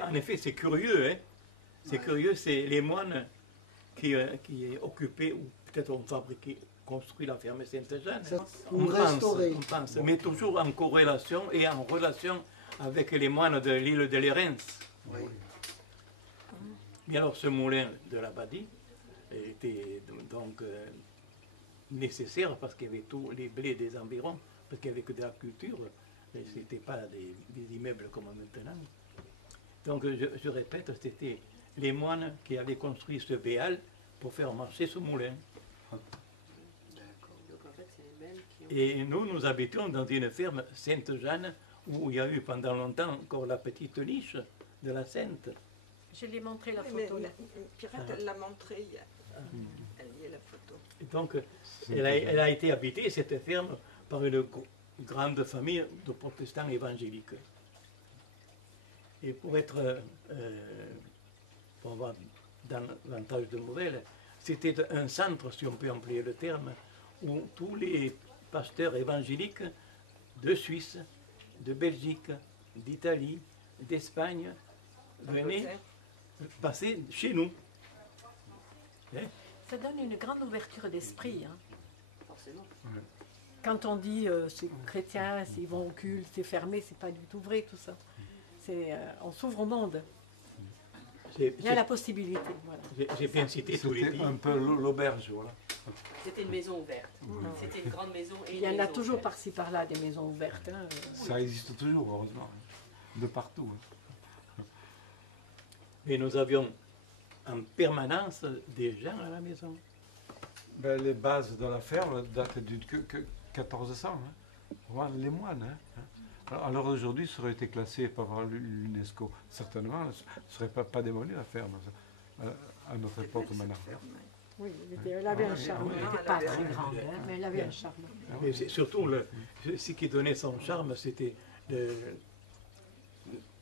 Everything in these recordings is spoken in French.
En effet, c'est curieux, hein. C'est curieux, c'est les moines qui occupaient, ou peut-être ont fabriqué, construit la ferme Sainte-Jeanne. On pense, mais toujours en corrélation et en relation avec les moines de l'île de Lérins. Oui. Mais alors ce moulin de l'Abadie était donc nécessaire parce qu'il y avait tous les blés des environs, parce qu'il n'y avait que de la culture, et ce n'était pas des immeubles comme maintenant. Donc je répète, c'était les moines qui avaient construit ce béal pour faire marcher ce moulin. Et nous habitions dans une ferme Sainte-Jeanne où il y a eu pendant longtemps encore la petite niche de la Sainte. Je l'ai montré la photo là. Pirate, elle l'a montré, elle y est la photo. Et donc elle a été habitée, cette ferme, par une grande famille de protestants évangéliques. Et pour avoir davantage de nouvelles, c'était un centre, si on peut employer le terme, où tous les pasteurs évangéliques de Suisse, de Belgique, d'Italie, d'Espagne venaient passer chez nous. Ça donne une grande ouverture d'esprit. Hein. Forcément. Quand on dit c'est chrétien, ils vont au culte, c'est fermé, c'est pas du tout vrai tout ça. On s'ouvre au monde. Il y a la possibilité. Voilà. J'ai bien cité tous les pays. C'était un peu l'auberge, voilà. C'était une maison ouverte. C'était une grande maison. Et il y en a toujours par-ci par-là des maisons ouvertes. Hein. Ça existe toujours, heureusement, de partout. Et nous avions en permanence des gens à la maison. Ben, les bases de la ferme datent du 1400, hein. Voilà, les moines. Hein. Alors aujourd'hui, ça aurait été classé par l'UNESCO. Certainement, ce ne serait pas démoli la ferme à notre époque maintenant. Oui, elle avait un charme. Elle n'était pas très grande, hein, mais elle avait un charme. Mais surtout, ce qui donnait son charme, c'était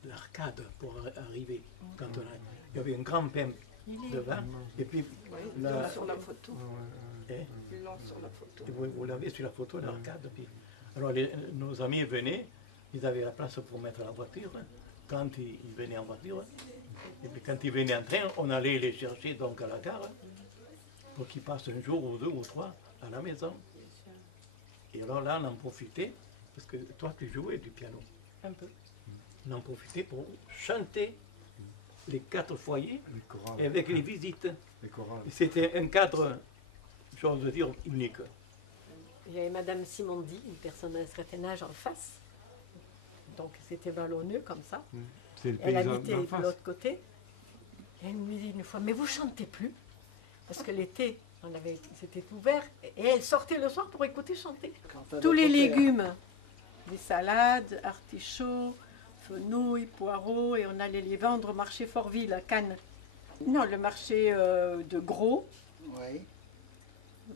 l'arcade pour arriver. Il y avait un grand pain devant, et puis sur la photo. Ils l'ont sur la photo. Vous l'avez sur la photo, l'arcade. Alors nos amis venaient, ils avaient la place pour mettre la voiture, quand ils venaient en voiture. Et puis quand ils venaient en train, on allait les chercher donc à la gare, pour qu'ils passent un jour ou deux ou trois à la maison. Et alors là, on en profitait, parce que toi tu jouais du piano. Un peu. On en profitait pour chanter les 4 foyers chorales, avec les visites. Les c'était un cadre, j'ose dire, unique. Il y avait Madame Simondi, une personne d'un certain âge en face. Donc c'était vallonneux comme ça. Elle habitait de l'autre côté. Et elle me dit une fois, mais vous chantez plus? Parce que l'été, c'était ouvert. Et elle sortait le soir pour écouter chanter. Tous les légumes, des salades, artichauts, fenouil, poireaux, et on allait les vendre au marché Fortville à Cannes. Non, le marché de Gros. Oui.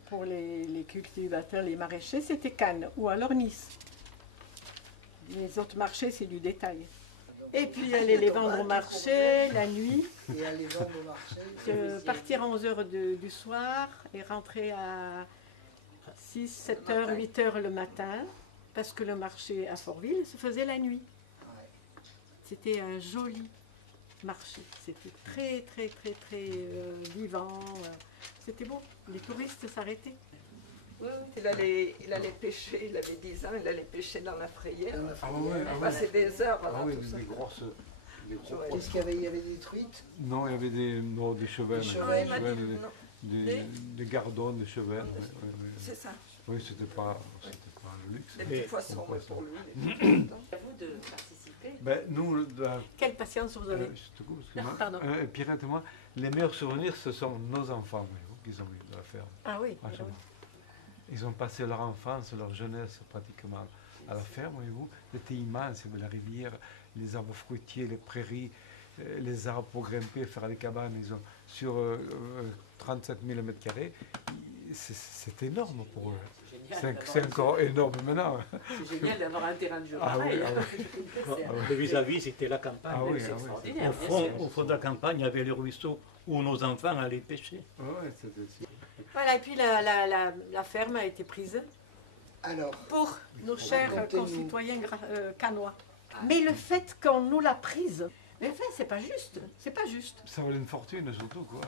Pour les cultivateurs, les maraîchers, c'était Cannes ou alors Nice. Les autres marchés, c'est du détail. Et puis aller les vendre au marché la nuit. Et aller vendre au marché. Partir à 11h du soir et rentrer à 6, 7 h, 8 h le matin, parce que le marché à Fortville se faisait la nuit. C'était un joli marché. C'était très, très, très, très vivant. C'était beau. Les touristes s'arrêtaient. Oui, il allait pêcher, il avait 10 ans, il allait pêcher dans la frayère. Il passait des heures. Des grosses. Qu'est-ce qu'il y avait? Il y avait des truites? Non, il y avait des chevennes. Des gardons, des chevennes. C'est ça. Oui, c'était pas le luxe. Des petits poissons pour lui. À vous de participer. Ben, nous, quelle patience vous avez. Pardon. Pirate et moi, les meilleurs souvenirs, ce sont nos enfants qu'ils ont eu de la ferme. Ah oui. Ils ont passé leur enfance, leur jeunesse pratiquement à la ferme, voyez-vous. C'était immense, il y avait la rivière, les arbres fruitiers, les prairies, les arbres pour grimper, faire des cabanes. Ils ont sur 37 000 m². C'est énorme pour eux. C'est encore énorme maintenant. C'est génial d'avoir un terrain de jeu pareil. Le vis-à-vis, c'était la campagne. Au fond de la campagne, il y avait les ruisseaux où nos enfants allaient pêcher. Voilà, et puis la ferme a été prise pour nos chers concitoyens cannois. Mais le fait qu'on nous l'a prise, Mais enfin, c'est pas juste. C'est pas juste. Ça valait une fortune surtout, quoi.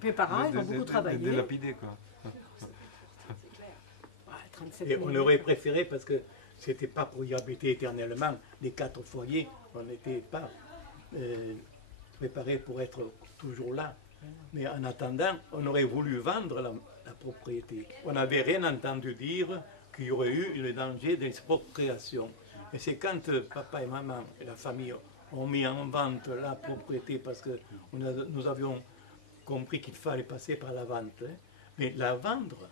Puis, mes parents, ils vont beaucoup travailler. Délapider, quoi. Et on aurait préféré, parce que c'était pas pour y habiter éternellement, les 4 foyers, on n'était pas préparés pour être toujours là. Mais en attendant, on aurait voulu vendre la propriété. On n'avait rien entendu dire qu'il y aurait eu le danger d'expropriation. Et c'est quand papa et maman et la famille ont mis en vente la propriété, parce que nous avions compris qu'il fallait passer par la vente, mais la vendre,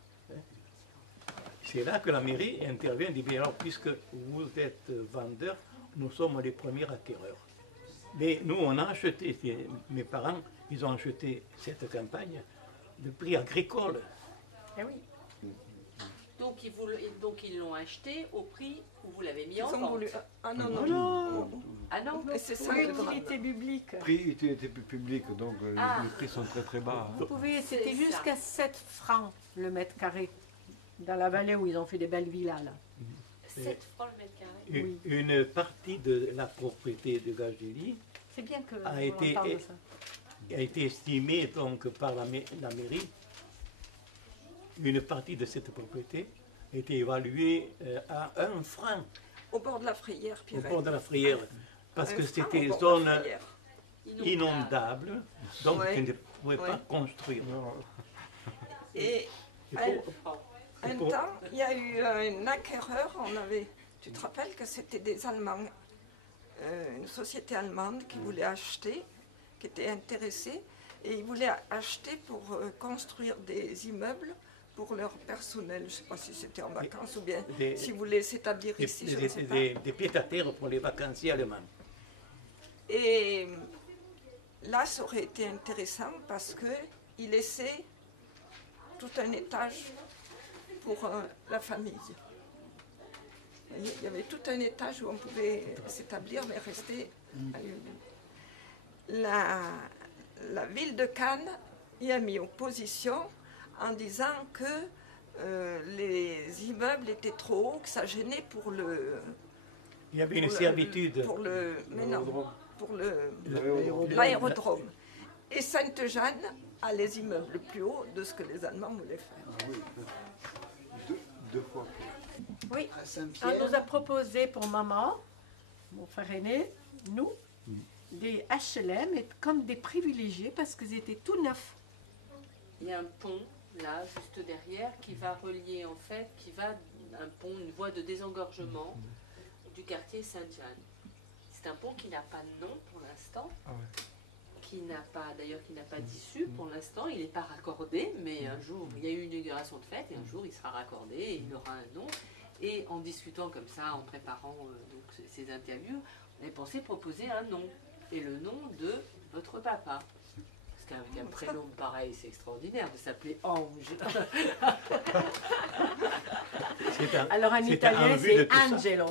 c'est là que la mairie intervient et dit, bien alors, puisque vous êtes vendeur, nous sommes les premiers acquéreurs. Mais nous, on a acheté, mes parents, ils ont acheté cette campagne de prix agricole. Eh oui. Donc ils l'ont acheté au prix où vous l'avez mis Ils en ont vente. voulu... Ah non, non. Ah non. C'est ça Oui, le drame. utilité publique. Prix était public, donc les prix sont très très bas. Vous pouvez, c'était C'est jusqu'à 7 francs le mètre carré. Dans la vallée où ils ont fait des belles villas, là. 7 francs le mètre carré. Oui. Une partie de la propriété de Gageli C'est bien que a on été, parle de ça. a été estimée donc, par la mairie. Une partie de cette propriété a été évaluée à 1 franc Au bord de la Frayère, au Pierrette. bord de la Frière, parce que 1 franc c'était au bord de zone la Frayère. inondable, donc Ouais. on ne pouvait pas Ouais. construire. Et Et pour- un pour- temps, il y a eu un acquéreur, tu te rappelles que c'était des Allemands, une société allemande qui voulait acheter, qui était intéressée, et ils voulaient acheter pour construire des immeubles pour leur personnel. Je ne sais pas si c'était en vacances ou bien s'ils voulaient s'établir ici, je ne sais pas. des pieds-à-terre pour les vacanciers allemands. Et là, ça aurait été intéressant parce qu'il laissait tout un étage pour la famille. Vous voyez, il y avait tout un étage où on pouvait s'établir mais rester à l'une. La ville de Cannes y a mis opposition en disant que les immeubles étaient trop hauts, que ça gênait pour le... Il y avait une pour le- servitude. Pour le... Mais non, pour L'aérodrome. l'aérodrome. Et Sainte-Jeanne a les immeubles plus hauts de ce que les Allemands voulaient faire. Deux fois. Oui, À on Saint-Pierre. nous a proposé pour maman, mon frère aîné, nous, des HLM et comme des privilégiés parce qu'ils étaient tout neufs. Il y a un pont là, juste derrière, qui va relier en fait, un pont, une voie de désengorgement du quartier Sainte-Jeanne. C'est un pont qui n'a pas de nom pour l'instant, Ah ouais. qui n'a pas d'issue pour l'instant. Il n'est pas raccordé, mais un jour, il y a eu une inauguration de fête et un jour il sera raccordé et il aura un nom. Et en discutant comme ça, en préparant donc, ces interviews, on avait pensé proposer un nom. Et le nom de votre papa. Parce qu'avec un prénom pareil, c'est extraordinaire de s'appeler Ange. Alors en c'est italien, en vue de c'est tout ça. Angelo.